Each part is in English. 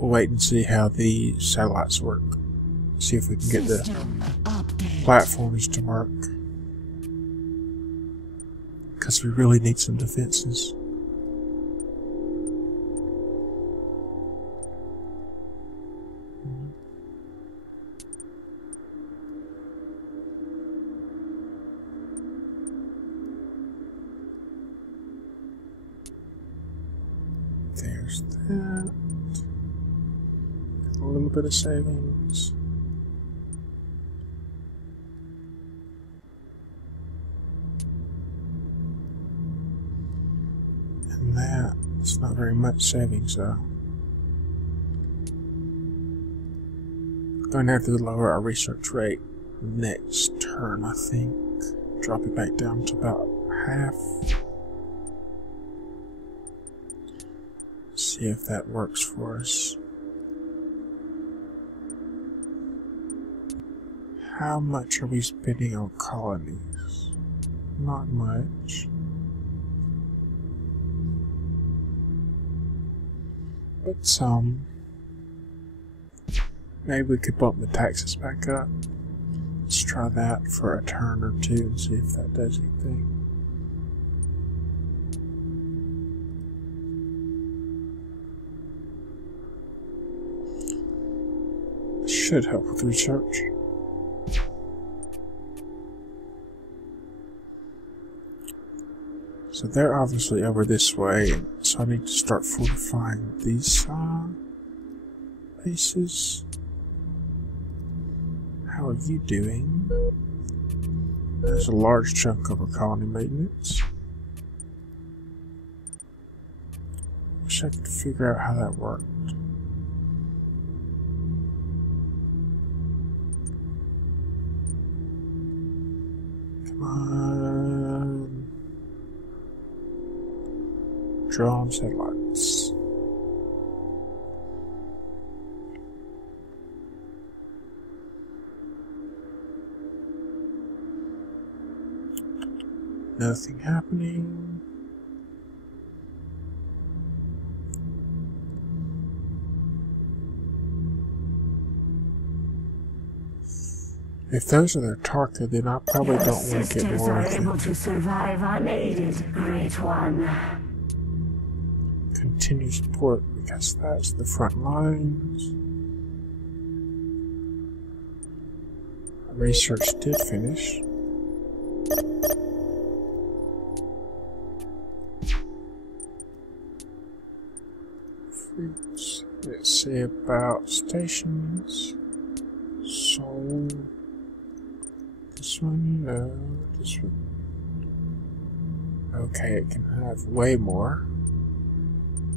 we'll wait and see how the satellites work. See if we can get the platforms to work. Because we really need some defenses. There's that. A little bit of savings. And that's not very much savings though. Going to have to lower our research rate next turn, I think. Drop it back down to about half. See if that works for us. How much are we spending on colonies? Not much. But some. Maybe we could bump the taxes back up. Let's try that for a turn or two and see if that does anything. Should help with research. So they're obviously over this way, so I need to start fortifying these bases. How are you doing? There's a large chunk of our colony maintenance. Wish I could figure out how that worked. Come on. Drone satellites. Nothing happening. If those are their Tarka, then I probably don't want to get more of them. To survive unaided, Great One. Continue support because that's the front lines. Research did finish. Fruits. Let's see about stations. Soul. This one, no. This one. Okay, it can have way more.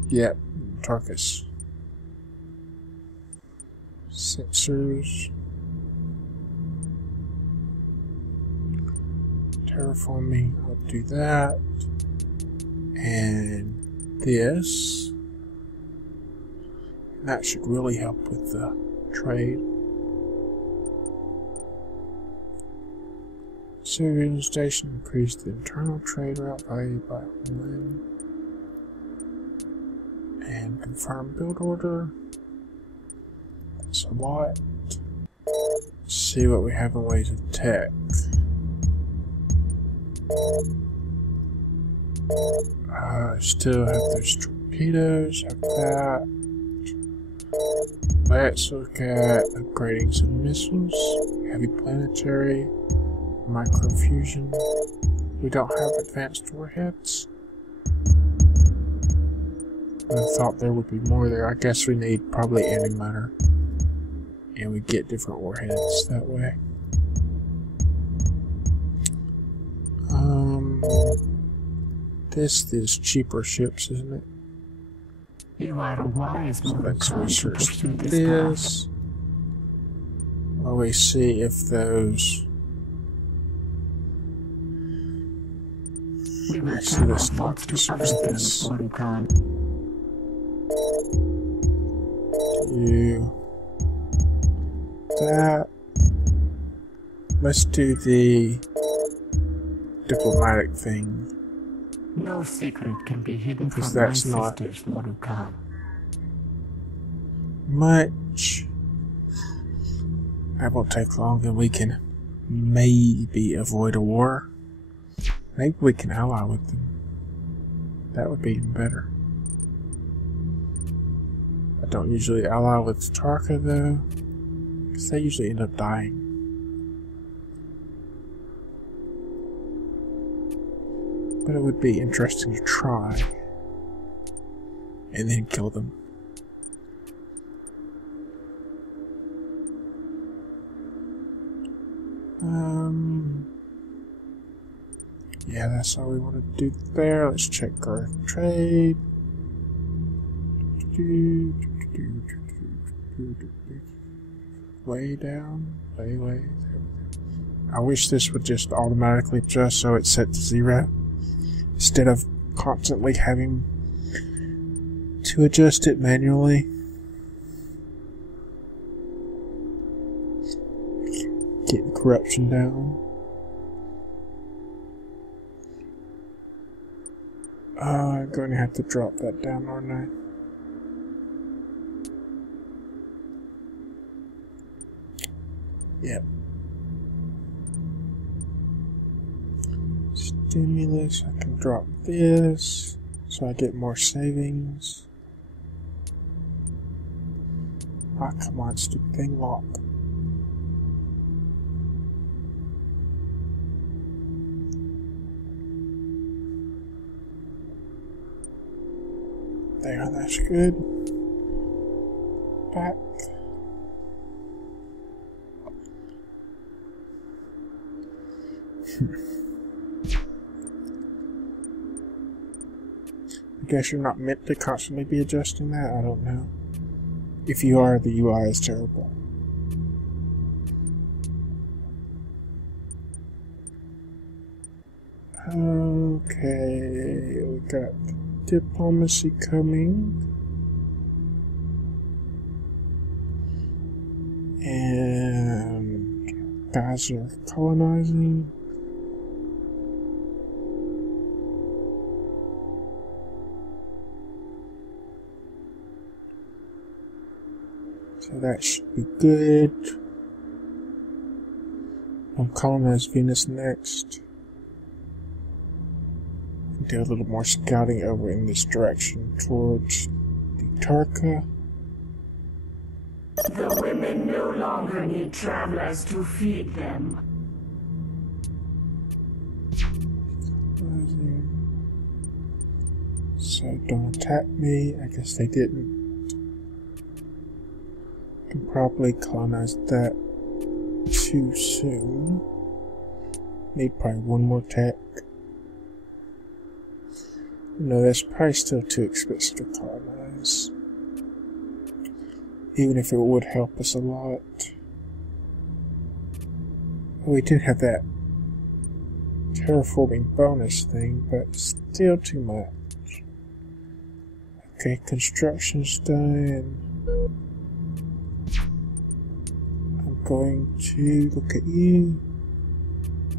Yep, Tarkus. Sensors. Terraforming, I'll do that. And this. That should really help with the trade. Civilian station increased the internal trade route value by 1. And confirm build order. That's a lot. Let's see what we have in ways of tech. Still have those torpedoes, have that. Let's look at upgrading some missiles. Heavy planetary, microfusion. We don't have advanced warheads. I thought there would be more there. I guess we need probably antimatter. And we get different warheads that way. This is cheaper ships, isn't it? You are a wise So let's Mordecai to research pursue this this. While we see if those... path. We will Actually, turn our let's not thoughts to other research things, this. Mordecai. Do that. Let's do the diplomatic thing. No secret can be hidden Because from my that's not- sisters, Mordecai. much. That won't take long and we can maybe avoid a war. Maybe we can ally with them. That would be even better. I don't usually ally with Tarka though, because they usually end up dying. But it would be interesting to try. And then kill them. Yeah, that's all we want to do there. Let's check our trade. Way down, way. I wish this would just automatically adjust so it's set to 0 instead of constantly having to adjust it manually. Get the corruption down. I'm going to have to drop that down, aren't I? Yep. Stimulus, I can drop this so I get more savings. Ah, come on, stupid thing, lock. There, that's good. Back. I guess you're not meant to constantly be adjusting that, I don't know. If you are, the UI is terrible. Okay, we got diplomacy coming. And guys are colonizing. So that should be good. I'll colonize Venus next. Do a little more scouting over in this direction towards the Tarka. The women no longer need travelers to feed them. So don't attack me. I guess they didn't. Can probably colonize that too soon. Need probably one more tech. No, that's probably still too expensive to colonize. Even if it would help us a lot. We do have that terraforming bonus thing, but still too much. Okay, construction's done. I'm going to look at you.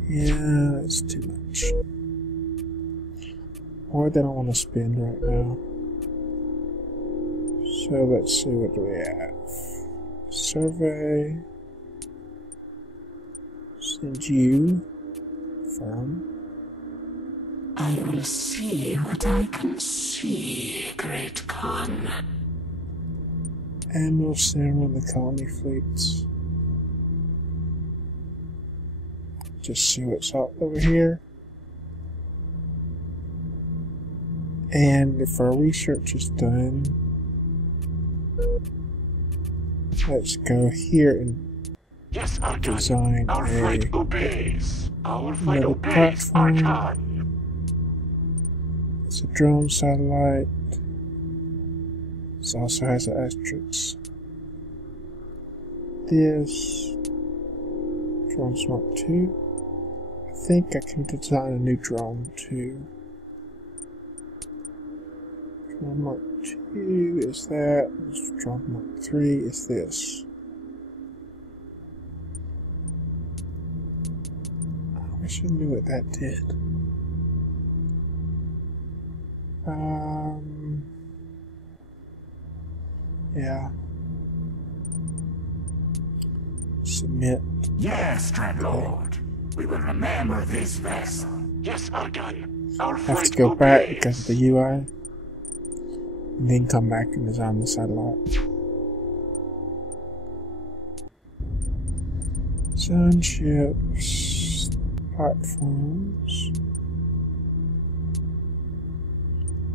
Yeah, that's too much. More than I want to spend right now. So let's see, what do we have? Survey. Send you from. I will see what I can see, Great Khan. And we'll send on the colony fleets. Just see what's up over here. And if our research is done, let's go here and Yes, Archon. design Our flight obeys. Our flight another obeys, platform. Archon. It's a drone satellite. This also has an asterisk. This drone smart 2. I think I can design a new drone too. Drone Mark 2 is that. Drone Mark 3 is this. I wish I knew what that did. Yeah. Submit. Yes, Dreadlord. We will remember this vessel. Yes, Archon. Our Have flight to go back obeys. because of the UI. And then come back and design the satellite. Sunships. Platforms.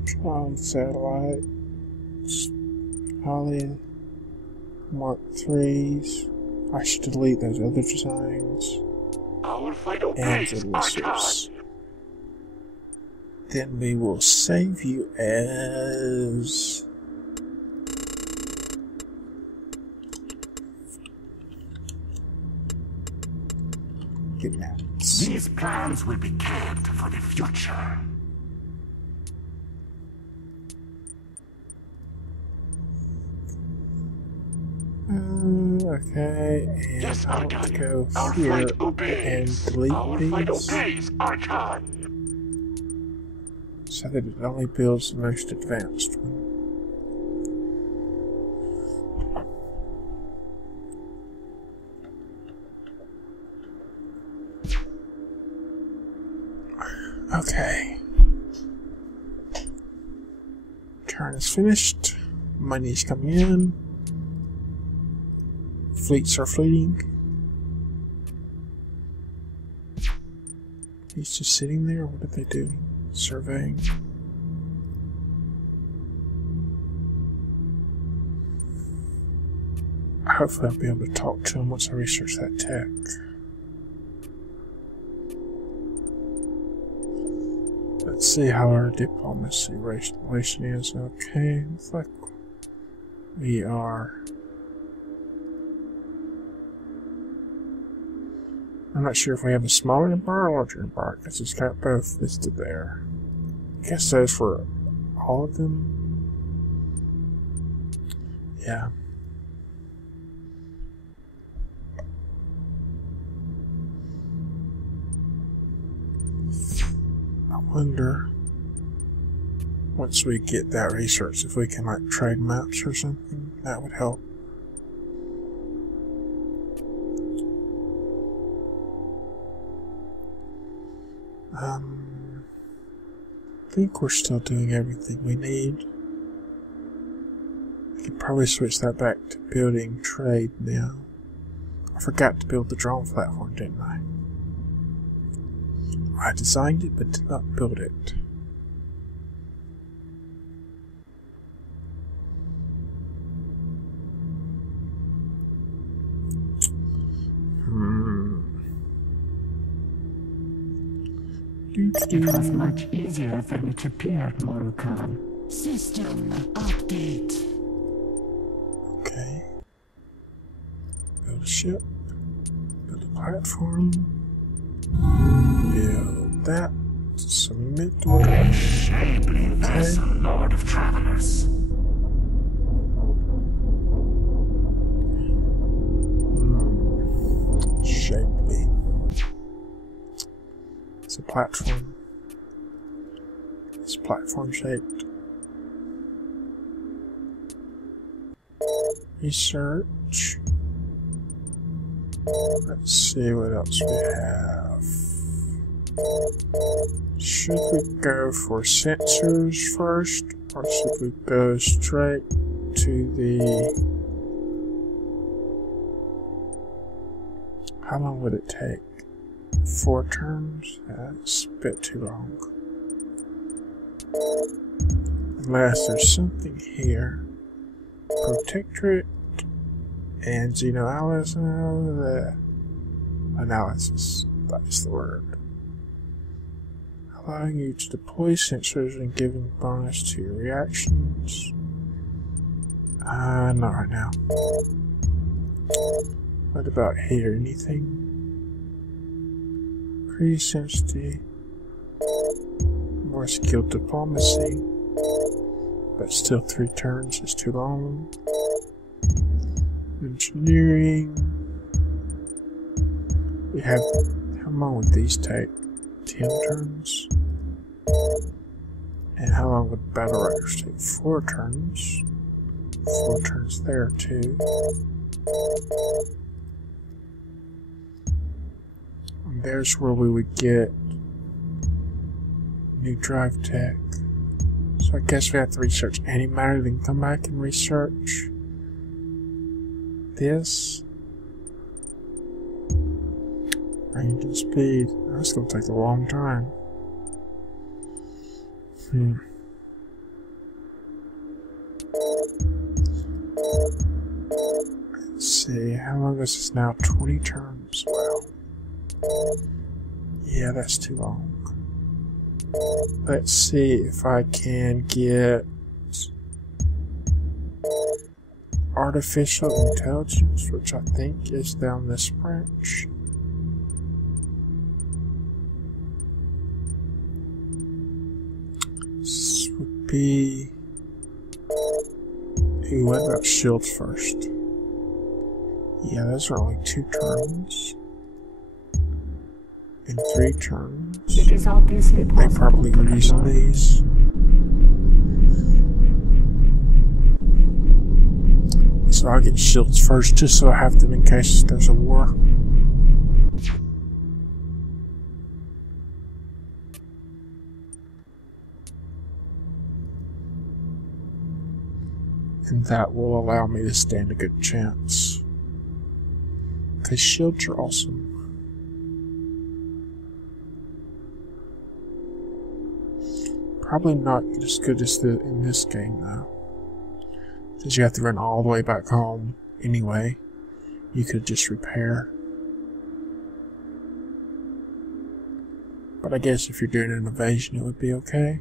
Tron satellites. Holly. Mark 3s. I should delete those other designs. Our flight And obeys, the Archon. missiles. Then we will save you as... Kidnaps. These plans will be kept for the future. Okay, and Yes, I want to Archon. go Our here flight and obeys. delete Our flight these obeys, Archon. so that it only builds the most advanced one. Okay. Turn is finished. Money's coming in. Fleets are fleeting. He's just sitting there. What are they doing? Surveying. Hopefully I'll be able to talk to him once I research that tech. Let's see how our diplomacy relation is. Okay, looks like we are... I'm not sure if we have a smaller bar or larger bar, because it's got both listed there. I guess those for all of them? Yeah. I wonder, once we get that research, if we can like trade maps or something, that would help. I think we're still doing everything we need. I could probably switch that back to building trade now. I forgot to build the drone platform, didn't I? I designed it, but did not build it. It was much easier than it appeared, Morukhan. System update. Okay. Build a ship. Build a platform. Build that. Submit order. A shapely vessel, Lord of Travelers. Shapely. It's a platform. It's platform shaped. Research. Let's see what else we have. Should we go for sensors first, or should we go straight to the... How long would it take? 4 turns? That's a bit too long. Unless there's something here. Protectorate and analysis. That is the word. Allowing you to deploy sensors and giving bonus to your reactions. Not right now. What about here? Anything? Increase sensitivity. More skilled diplomacy. But still 3 turns is too long. Engineering. We have... How long would these take? 10 turns? And how long would battle riders take? 4 turns. 4 turns there too. And there's where we would get new drive tech. So I guess we have to research antimatter, then come back and research this. Range and speed. That's gonna take a long time. Let's see, how long is this now? 20 turns. Wow. Yeah, that's too long. Let's see if I can get artificial intelligence, which I think is down this branch. This would be... Ooh, what about shields first? Yeah, those are only 2 turns. In 3 turns. It is obviously They probably were using these. So I'll get shields first, just so I have them in case there's a war. And that will allow me to stand a good chance. Because shields are awesome. Probably not as good as in this game though. Since you have to run all the way back home anyway. You could just repair. But I guess if you're doing an invasion it would be okay.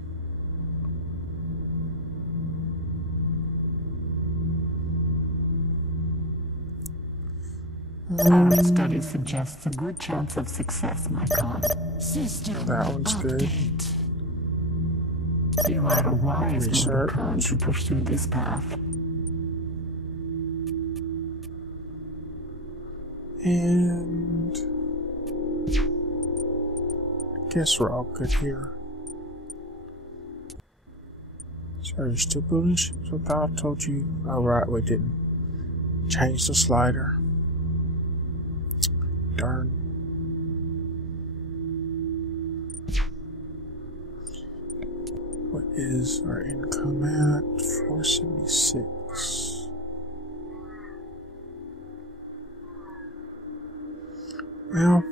Our study suggests a good chance of success, my con. System That one's good. update. You are a wise prone to pursue this path. And I guess we're all good here. So you're still building ships? I thought I told you. Oh right, we didn't change the slider. Darn. What is our income at? 476. Well,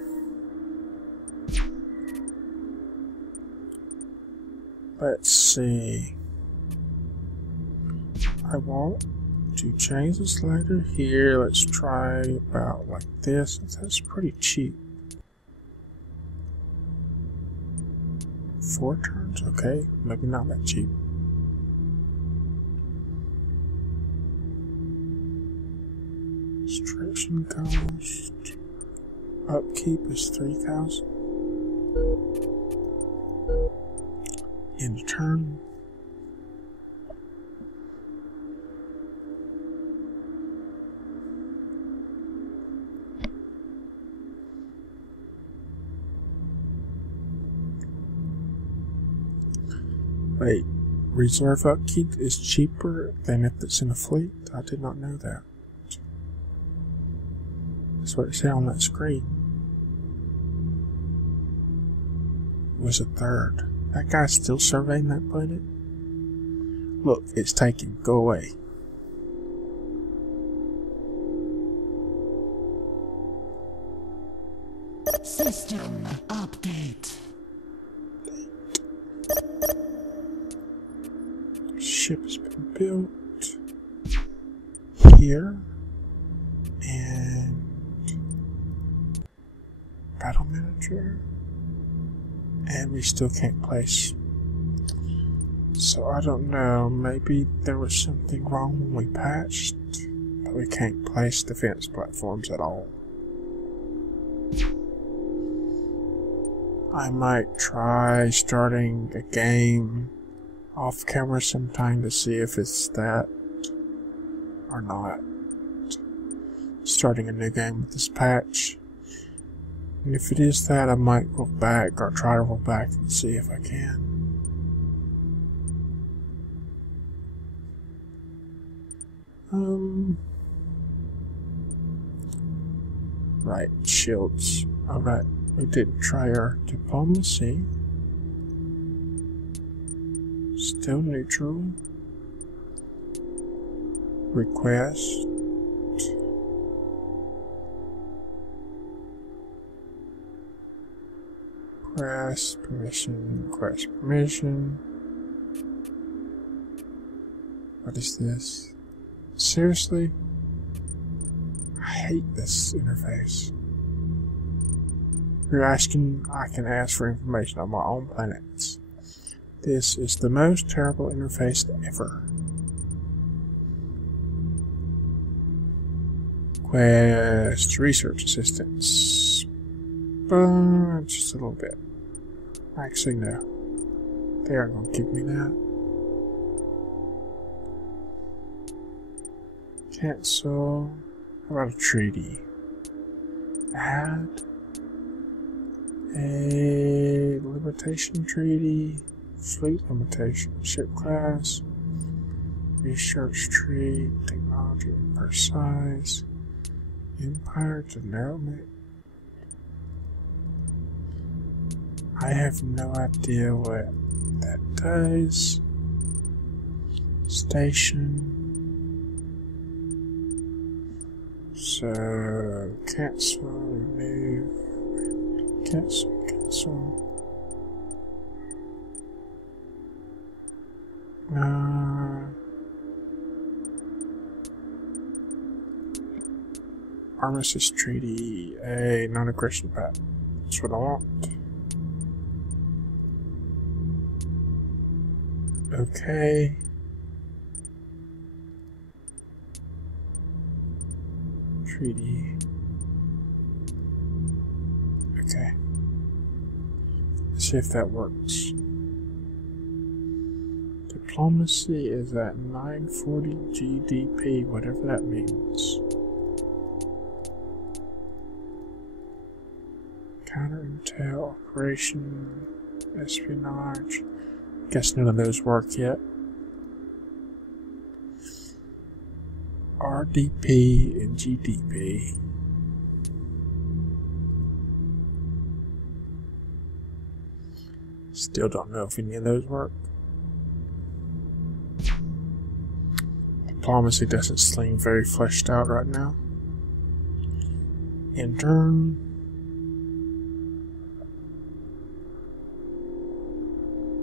let's see. I want to change the slider here. Let's try about like this. That's pretty cheap. 4 turns, okay. Maybe not that cheap. Construction cost. Upkeep is 3,000. End of turn. Wait, reserve upkeep is cheaper than if it's in a fleet? I did not know that. That's what it said on that screen. It was a third. That guy's still surveying that planet? Look, it's taken. Go away. System update. Ship has been built here, and battle manager, and we still can't place. So I don't know, maybe there was something wrong when we patched, but we can't place defense platforms at all. I might try starting a game off camera sometime to see if it's that or not. Starting a new game with this patch. And if it is that, I might roll back or try to roll back and see if I can. Right, shields. Alright, We didn't try our diplomacy. Still neutral. Request. Request permission. Request permission. What is this? Seriously? I hate this interface. You're asking, I can ask for information on my own planets. This is the most terrible interface ever. Quest research assistance. Just a little bit. Actually, no. They aren't going to give me that. Cancel. How about a treaty? Add a limitation treaty. Fleet limitation. Ship class. Research tree. Technology per size. Empire to narrow mate. I have no idea what that does. Station. So, cancel, remove, cancel. Armistice Treaty, a non-aggression pact. That's what I want. Okay. Treaty. Okay. Let's see if that works. Diplomacy is at 940 GDP, whatever that means. Counter intel, operation, espionage. Guess none of those work yet. RDP and GDP. Still don't know if any of those work. Diplomacy doesn't seem very fleshed out right now. Intern.